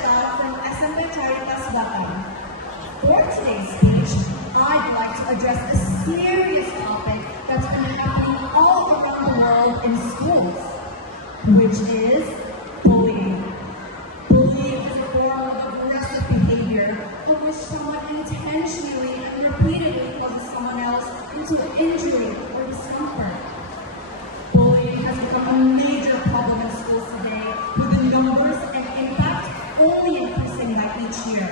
from SMP Charitas Batam. For today's speech, I'd like to address a serious topic that's been happening all around the world in schools, which is bullying. Bullying is a form of aggressive behavior in which someone intentionally and repeatedly causes someone else into injury or discomfort. Bullying has become a major problem in schools today, with the numbers and impact only increasing by each year.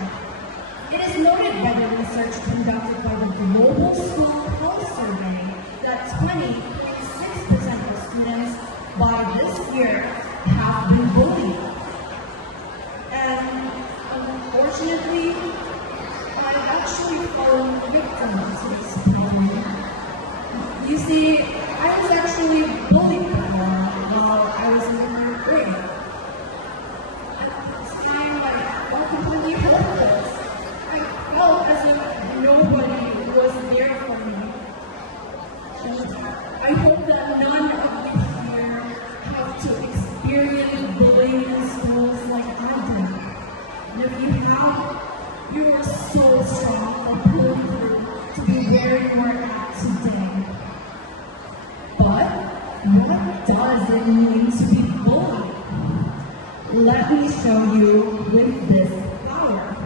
It is noted by the research conducted by the Global School Health Survey that 20.6% of students by this year have been bullied. And unfortunately, I've actually fallen victim to this problem. You see, I was actually bullied before while I was in the third grade. At this time, I felt completely helpless. I felt as if nobody was there for me. And I hope that none of you here have to experience bullying in schools like I did. And if you have, you are so strong and pulling through to be where you are at today. But what does it mean to be bullied? Let me show you with this flower.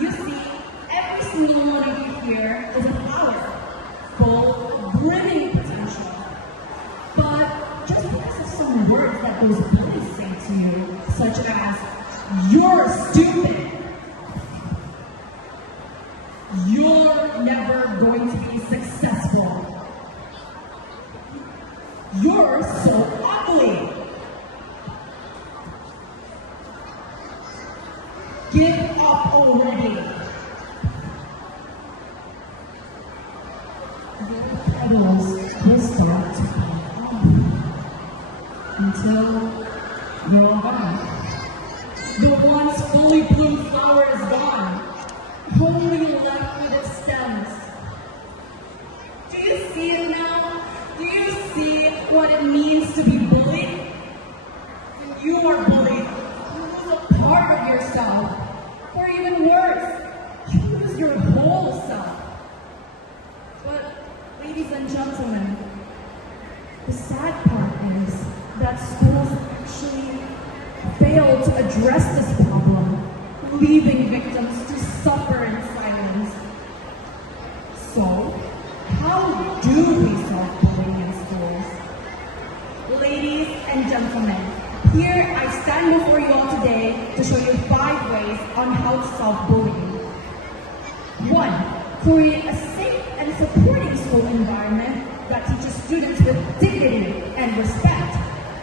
You see, every single one of you here is a flower, full of brimming potential. But just because of some words that those bullies say to you, such as, "You're stupid," "You're never going to be successful," "You're so ugly," "Give up already," the petals will start to fall off until you're all gone. The once fully bloomed flower is gone, only left with its stems. Do you see it now? Do you see what it means to be bullied? When you are bullied, you lose a part of yourself, or even worse, you lose your whole self. But, ladies and gentlemen, the sad part is that schools actually fail to address this problem, leaving victims to suffer in silence. So, how do we solve bullying in schools? Ladies and gentlemen, here I stand before you all today to show you 5 ways on how to solve bullying. 1. Create a safe and supporting school environment that teaches students with dignity and respect,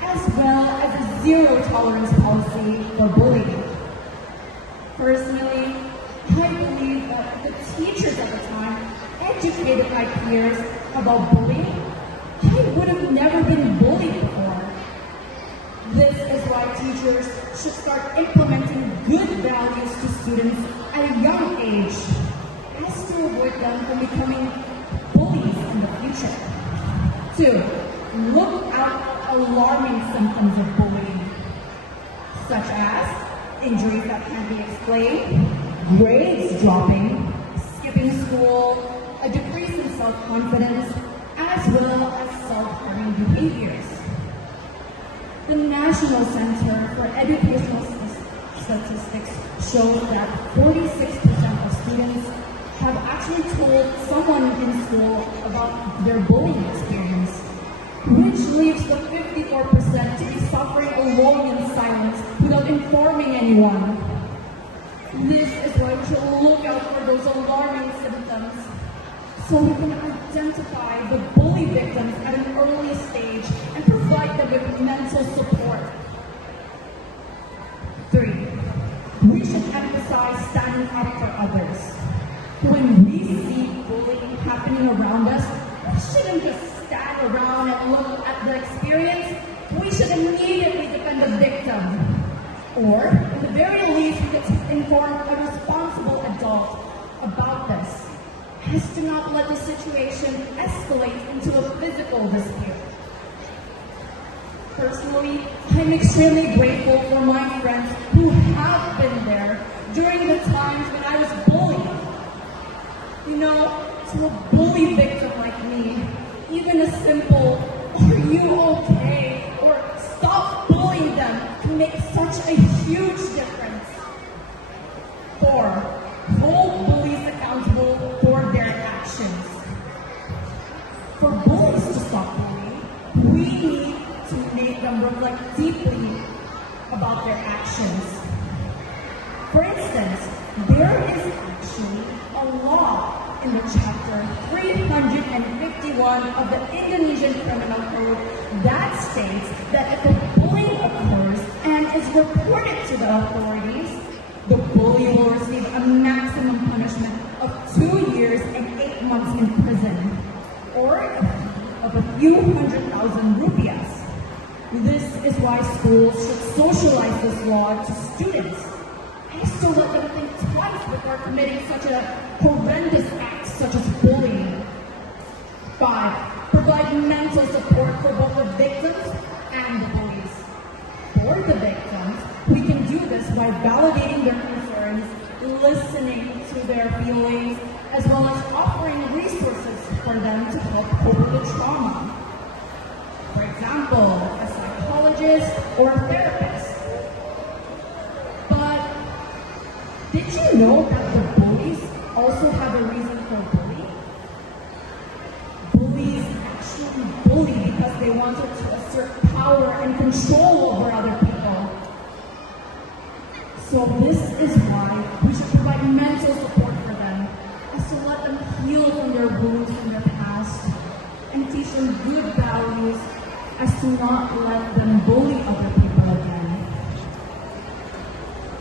as well as a zero-tolerance policy for bullying. Personally, I believe that the teachers at the time educated my peers about bullying, I would have never been bullied before. This is why teachers should start implementing good values to students at a young age, as to avoid them from becoming bullies in the future. 2. Look out alarming symptoms of bullying, such as injuries that can't be explained, grades dropping, skipping school, a decrease in self-confidence, as well as self-harming behaviors. The National Center for Educational Statistics shows that 46% of students have actually told someone in school about their bullying experience, which leaves the 54% to be suffering alone in silence without informing anyone. This is why we should look out for those alarming symptoms, so we can identify the bully victims at an early stage and provide them with mental support. 3. We should emphasize standing up for others. When we see bullying happening around us, we shouldn't just stand around and look at the experience. We should immediately defend the victim. Or, at the very least, we could inform a responsible adult about this, as to not let the situation escalate into a physical dispute. Personally, I'm extremely grateful for my friends who have been to a bully victim like me, even a simple, "Are you okay?" or "Stop bullying them" can make such a huge difference. 4. Hold bullies accountable for their actions. For bullies to stop bullying, we need to make them reflect deeply about their actions. For instance, there is actually a law in the chapter 351 of the Indonesian Criminal Code that states that if a bullying occurs and is reported to the authorities, the bully will receive a maximum punishment of 2 years and 8 months in prison, or a fee of a few 100,000 rupiahs. This is why schools should socialize this law to students, and to let them think twice before committing such a horrendous act such as bullying. 5. Provide mental support for both the victims and the bullies. For the victims, we can do this by validating their concerns, listening to their feelings, as well as offering resources for them to help cope with the trauma. For example, a psychologist or a therapist. But did you know that the bullies also have a reason for bullying? Bullies actually bully because they wanted to assert power and control over other people. So this is why we should provide mental support for them, as to let them heal from their wounds from their past, and teach them good values as to not let them bully other people again.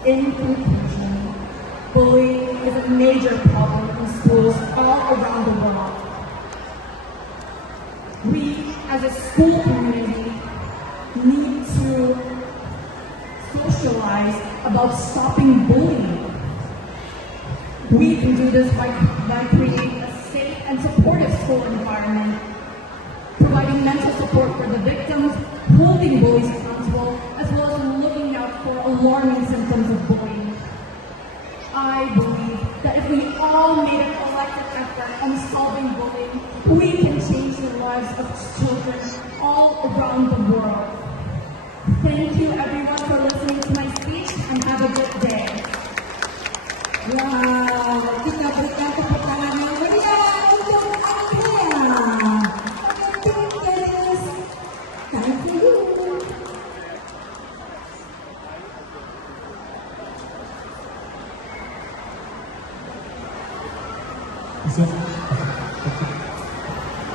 In conclusion, bullying is a major problem in schools all around the world. We, as a school community, need to socialize about stopping bullying. We can do this by creating a safe and supportive school environment, providing mental support for the victims, holding bullies accountable, as well as looking out for alarming symptoms of bullying. I believe that if we all made a collective effort on solving bullying, we can change the lives of children all around the world. Thank you everyone for listening to my speech, and have a good day. Wow, kita berikan tepuk tangan yang meriah untuk Andrea. Thank you.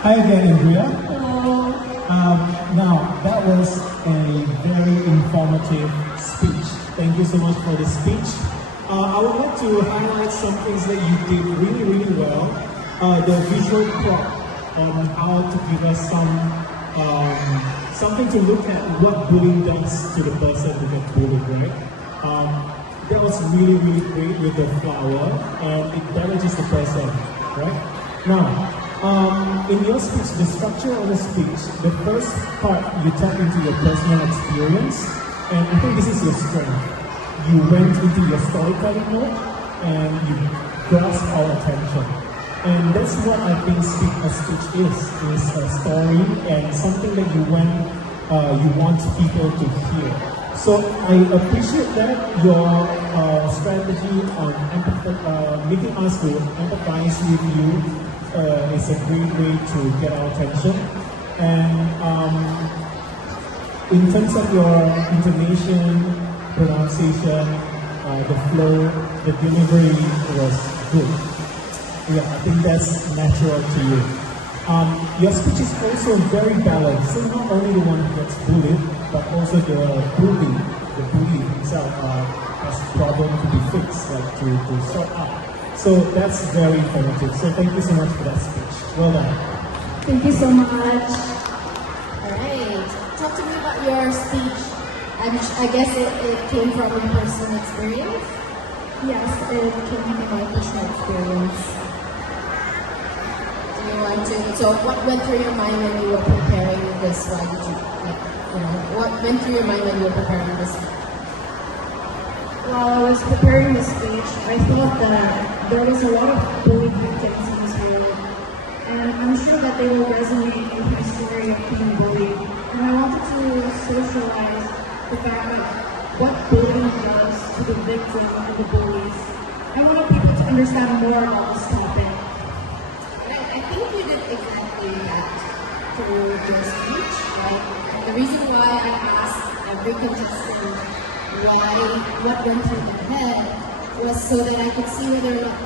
Hi again, Andrea. Hello. Now, that was a very informative speech. Thank you so much for the speech. I would like to highlight some things that you did really well. The visual prop on how to give us something to look at what bullying does to the person who gets bullied, right? That was really great with the flower, and it damages the person, right? Now, in your speech, the structure of the speech, the first part, you tap into your personal experience, and I think this is your strength. You went into your storytelling mode, and you grasped our attention. And that's what I think a speech is a story and something that you want people to hear. So I appreciate that your strategy on making us to empathize with you is a great way to get our attention. And in terms of your intonation, pronunciation, the flow, the delivery was good. Yeah, I think that's natural to you. Your speech is also very balanced. So not only the one who gets bullied, but also the bully himself has a problem to be fixed, like to sort out. So that's very informative. So thank you so much for that speech. Well done. Thank you so much. Alright, talk to me about your speech. I guess it came from your personal experience? Yes, it came from my personal experience. Do you want to, so what went through your mind when you were preparing this? Why did you, what went through your mind when you were preparing this? While I was preparing the speech, I thought that there was a lot of bullied victims in and I'm sure that they will resonate with my story of being bullied. And I wanted to socialize the fact that what bullying does to the victim and the bullies. I wanted people to understand more about this topic. I think you did exactly that through your speech, right? The reason why I asked every contestant what went through their head was so that I could see whether or not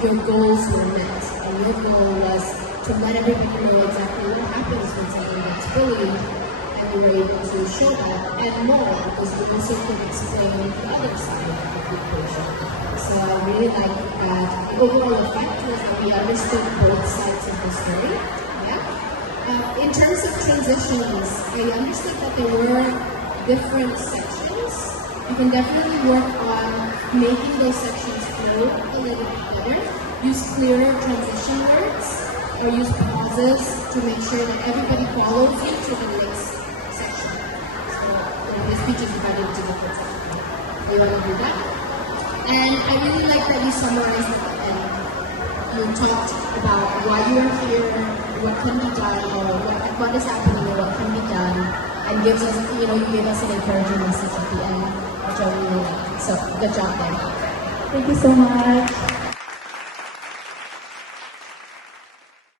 your goals were met. And your goal was to let everybody know exactly what happens when someone gets bullied, and you were able to show that and more, because you also could explain the other side of the equation. So I really like that the overall effect was that we understood both sides of the story. Yeah. In terms of transitions, I understood that there were different sections. You can definitely work on making those sections flow a little bit better. Use clearer transition words or use pauses to make sure that everybody follows you to the next section. So your speech is divided into different sections. You want to do that? And I really like that you summarized at the end. You talked about why you are here, what can be done, or what is happening and what can be done, and gives us, you gave us an encouraging message at the end, which I really like. So, good job there. Thank you so much.